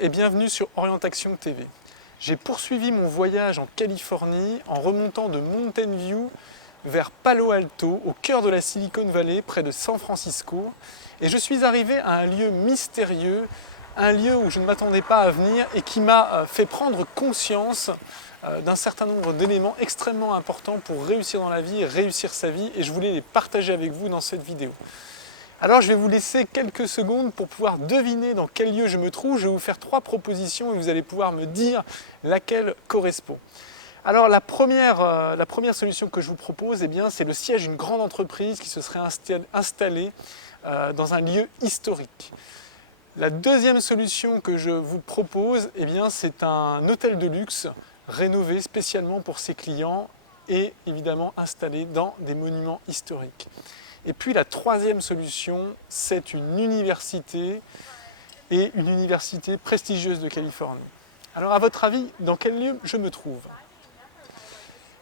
et bienvenue sur Orientation TV. J'ai poursuivi mon voyage en Californie en remontant de Mountain View vers Palo Alto, au cœur de la Silicon Valley, près de San Francisco. Et je suis arrivé à un lieu mystérieux, un lieu où je ne m'attendais pas à venir et qui m'a fait prendre conscience d'un certain nombre d'éléments extrêmement importants pour réussir dans la vie, réussir sa vie, et je voulais les partager avec vous dans cette vidéo. Alors je vais vous laisser quelques secondes pour pouvoir deviner dans quel lieu je me trouve. Je vais vous faire 3 propositions et vous allez pouvoir me dire laquelle correspond. Alors la première solution que je vous propose, c'est le siège d'une grande entreprise qui se serait installée dans un lieu historique. La deuxième solution que je vous propose, c'est un hôtel de luxe rénové spécialement pour ses clients et évidemment installé dans des monuments historiques. Et puis la troisième solution, c'est une université, et une université prestigieuse de Californie. Alors à votre avis, dans quel lieu je me trouve ?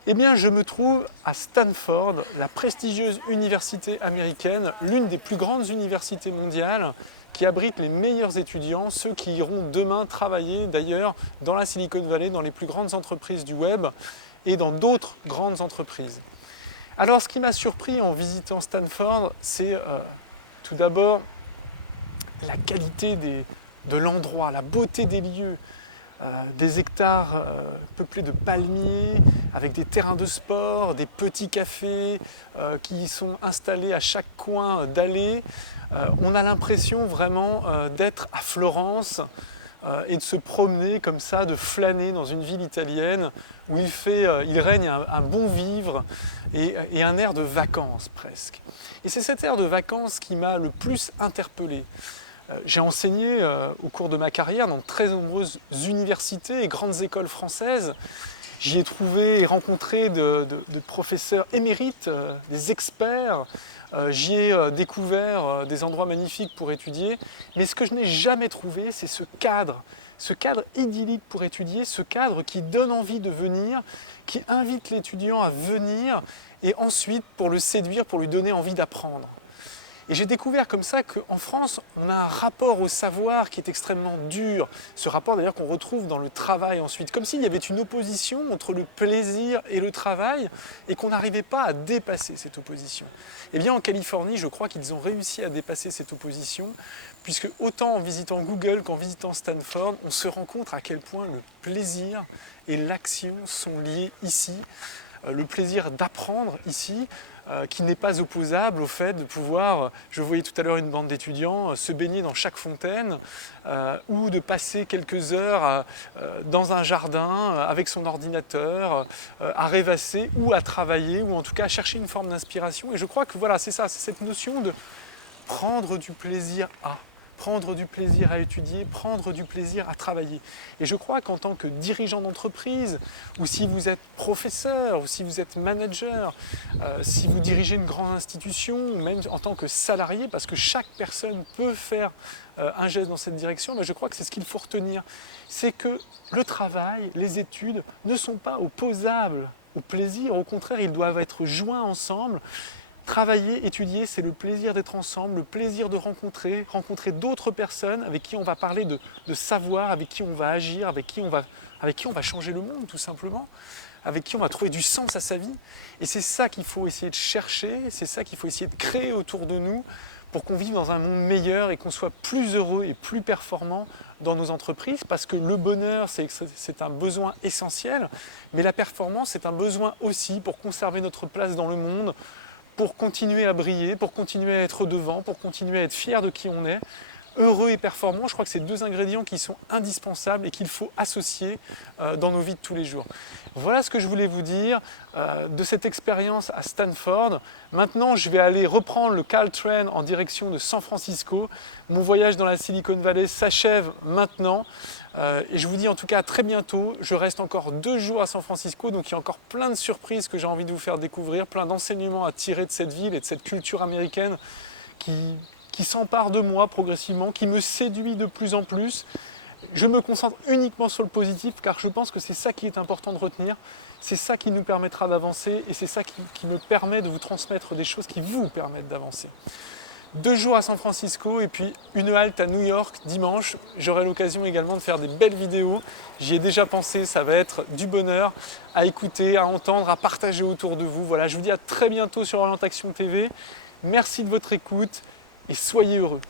Je me trouve à Stanford, la prestigieuse université américaine, l'une des plus grandes universités mondiales, qui abrite les meilleurs étudiants, ceux qui iront demain travailler d'ailleurs dans la Silicon Valley, dans les plus grandes entreprises du web et dans d'autres grandes entreprises. Alors ce qui m'a surpris en visitant Stanford, c'est tout d'abord la qualité de l'endroit, la beauté des lieux, des hectares peuplés de palmiers, avec des terrains de sport, des petits cafés qui sont installés à chaque coin d'allée. On a l'impression vraiment d'être à Florence et de se promener comme ça, de flâner dans une ville italienne où il règne un bon vivre et un air de vacances presque. Et c'est cet air de vacances qui m'a le plus interpellé. J'ai enseigné au cours de ma carrière dans de très nombreuses universités et grandes écoles françaises. J'y ai trouvé et rencontré de professeurs émérites, des experts. J'y ai découvert des endroits magnifiques pour étudier. Mais ce que je n'ai jamais trouvé, c'est ce cadre idyllique pour étudier, ce cadre qui donne envie de venir, qui invite l'étudiant à venir et ensuite pour le séduire, pour lui donner envie d'apprendre. Et j'ai découvert comme ça qu'en France, on a un rapport au savoir qui est extrêmement dur. Ce rapport d'ailleurs qu'on retrouve dans le travail ensuite, comme s'il y avait une opposition entre le plaisir et le travail et qu'on n'arrivait pas à dépasser cette opposition. En Californie, je crois qu'ils ont réussi à dépasser cette opposition, puisque autant en visitant Google qu'en visitant Stanford, on se rend compte à quel point le plaisir et l'action sont liés ici. Le plaisir d'apprendre ici, qui n'est pas opposable au fait de pouvoir, je voyais tout à l'heure une bande d'étudiants, se baigner dans chaque fontaine ou de passer quelques heures dans un jardin avec son ordinateur, à rêvasser ou à travailler ou en tout cas à chercher une forme d'inspiration. Et je crois que voilà, c'est ça, c'est cette notion de prendre du plaisir à étudier, prendre du plaisir à travailler. Et je crois qu'en tant que dirigeant d'entreprise, ou si vous êtes professeur, ou si vous êtes manager, si vous dirigez une grande institution, ou même en tant que salarié, parce que chaque personne peut faire un geste dans cette direction, je crois que c'est ce qu'il faut retenir. C'est que le travail, les études ne sont pas opposables au plaisir, au contraire, ils doivent être joints ensemble. Travailler, étudier, c'est le plaisir d'être ensemble, le plaisir de rencontrer d'autres personnes avec qui on va parler de savoir, avec qui on va agir, avec qui on va changer le monde tout simplement, avec qui on va trouver du sens à sa vie. Et c'est ça qu'il faut essayer de chercher, c'est ça qu'il faut essayer de créer autour de nous pour qu'on vive dans un monde meilleur et qu'on soit plus heureux et plus performant dans nos entreprises, parce que le bonheur, c'est un besoin essentiel, mais la performance, c'est un besoin aussi pour conserver notre place dans le monde, pour continuer à briller, pour continuer à être devant, pour continuer à être fier de qui on est, heureux et performant. Je crois que c'est 2 ingrédients qui sont indispensables et qu'il faut associer dans nos vies de tous les jours. Voilà ce que je voulais vous dire de cette expérience à Stanford. Maintenant, je vais aller reprendre le Caltrain en direction de San Francisco. Mon voyage dans la Silicon Valley s'achève maintenant. Et je vous dis en tout cas à très bientôt. Je reste encore 2 jours à San Francisco, donc il y a encore plein de surprises que j'ai envie de vous faire découvrir, plein d'enseignements à tirer de cette ville et de cette culture américaine qui s'empare de moi progressivement, qui me séduit de plus en plus. Je me concentre uniquement sur le positif car je pense que c'est ça qui est important de retenir, c'est ça qui nous permettra d'avancer et c'est ça qui me permet de vous transmettre des choses qui vous permettent d'avancer. 2 jours à San Francisco et puis une halte à New York dimanche. J'aurai l'occasion également de faire des belles vidéos. J'y ai déjà pensé, ça va être du bonheur à écouter, à entendre, à partager autour de vous. Voilà, je vous dis à très bientôt sur Orientation TV. Merci de votre écoute et soyez heureux.